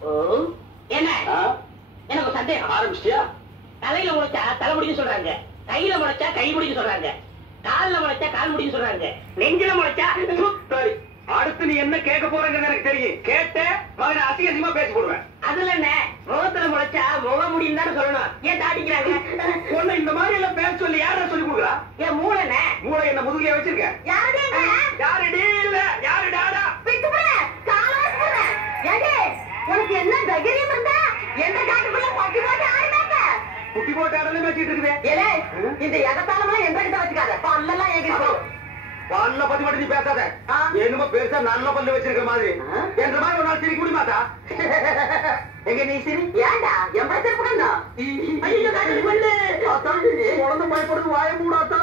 என்ன எனக்கு சந்தேகம் ஆரம்பிச்சிட்டியா? தலையில முளைச்சா தலைமுடின்னு சொல்றாங்க, கையில முளைச்சா கை முடின்னு சொல்றாங்க, கால்ல முளைச்சா கால் முடின்னு சொல்றாங்க, நெஞ்சில முளைச்சா. சரி, அடுத்து நீ என்ன கேட்க போறேன்னு எனக்கு தெரியும். கேட்ட மகனை அசிங்கமா பேசி போடுவேன். அதுல என்ன முகத்துல முளைச்சா முக முடியும் தானே சொல்லணும். ஏன் தாடிக்கிறாங்க? உன்னை இந்த மாதிரி எல்லாம் பேச சொல்லி யார சொல்லி கொடுக்குறா? என் மூளை என்ன மூளை என்ன முதுகிலே வச்சிருக்க? யாருடி இல்ல யாரு டாடா உனக்கு என்ன தைரியம் இருந்தா எந்த காட்டுக்குள்ள பட்டி போட்டு ஆடினாங்க? குட்டி போட்டு ஆடலே வச்சிட்டு இருக்குது. இந்த எகத்தாலமெல்லாம் எந்த கிட்ட வச்சுக்காத, பல்லெல்லாம் எகிரும். பல்ல பத்தி மட்டும் நீ பேசாத. என்னமோ பெருசா நல்ல பல்லு வச்சிருக்க மாதிரி என்ற மாதிரி ஒரு நாள் சிரிக்க முடியுமாட்டா? எங்க நீ சிரி? ஏண்டா எம்பட திருப்பணும்? ஐயோ காட்டு பல்லு. குழந்தை பயப்படுது, வாய மூடாத்தா.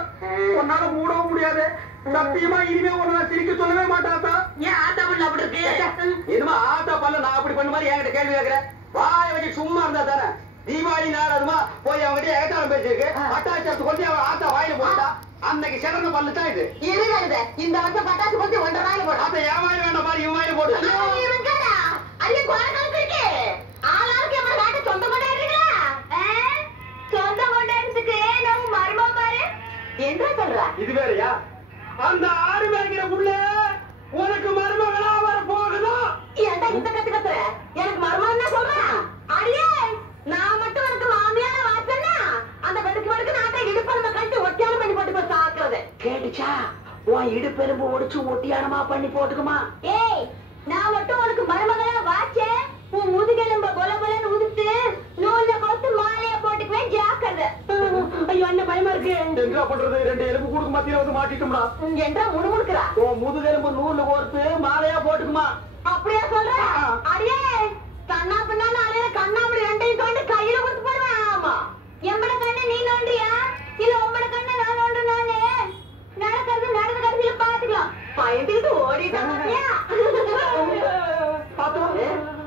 உன்னால மூடவும் முடியாது. சத்தியமா இனிமே உன்னை சிரிக்க சொல்லவே மாட்டாத்தா. ஏன் ஆட்டா பல்லு அப்படி இருக்கு? என்னமா ஆட்டா பல்ல நான் அப்படி பண்ண மாதிரி என்கிட்ட கேள்வி கேட்கிறேன். வாய வச்சு சும்மா இருந்தா தானே. தீபாவளி நாள் அதுமா போய் அவங்ககிட்ட எகத்தாரம் பேசிருக்கு. பட்டாசு கொண்டு அவன் ஆத்தா வாயில போட்டா அன்னைக்கு சிறந்த பல்லு தான் இது. இருங்க, இந்த வருஷம் பட்டாசு கொண்டு 1.5 வாயில போடும். அதை என் வாயில வேண்டாம் பாரு, இவன் வாயில போடு. ஐயோ குழந்தைகளுக்கு இருக்கு. ஆளாருக்கு எவ்வளவு காட்ட சொந்த கொண்டாடுறீங்களா? சொந்த கொண்டாடுறதுக்கு நம்ம மர்மம் பாரு என்ன சொல்ற? இது வேறையா? அந்த ஆறு மேய்க்கிற புள்ள உனக்கு மருமகளா வர போகுதோ? ஏன்டா இந்த கத்து கத்துற? எனக்கு மர்மம் என்ன சொல்றேன்? அடியே நான் மட்டும் உனக்கு மாமியார வாசன்னா அந்த வெடுக்கு நாட்டை இடுப்பெலும்பு கட்டி ஒட்டியானம் பண்ணி போட்டு போய் சாக்குறது கேட்டுச்சா? உன் இடுப்பெலும்பு ஒடிச்சு ஒட்டியானமா பண்ணி போட்டுக்குமா? ஏய், நான் மட்டும் உனக்கு மருமகளா வாச்சே உன் முதுகெலும்ப கொல கொலன்னு உதுத்து நூல்ல போட்டு மாலைய போட்டுக்குவேன், ஜாக்கிரதை. ஐயோ என்ன பயமா இருக்கு. எங்க பண்றது? 2 எலும்பு கூடுக்கு மத்தியில வந்து மாட்டிட்டோம்டா. என்றா முணுமுணுக்குறா? உன் முதுகெலும்பு நூல்ல கோர்த்து மாலையா போட்டுக்குமா? அப்படியா சொல்ற? அடியே கண்ணா பின்னால அலையிற கண்ணாமடி 2ஐயும் தோண்டி கையில கொடுத்து போடுவேன். ஆமா, எம்பட கண்ணு நீ நோண்டியா இல்ல உம்பட கண்ணு நான் நோண்டுனாலே நடக்கிறது நடந்த கடைசியில பாத்துக்கலாம். பயந்துட்டு ஓடிட்டாங்க.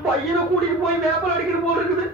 பையனை கூட்டிட்டு போய் வேப்பல் அடிக்கிற போல இருக்குது.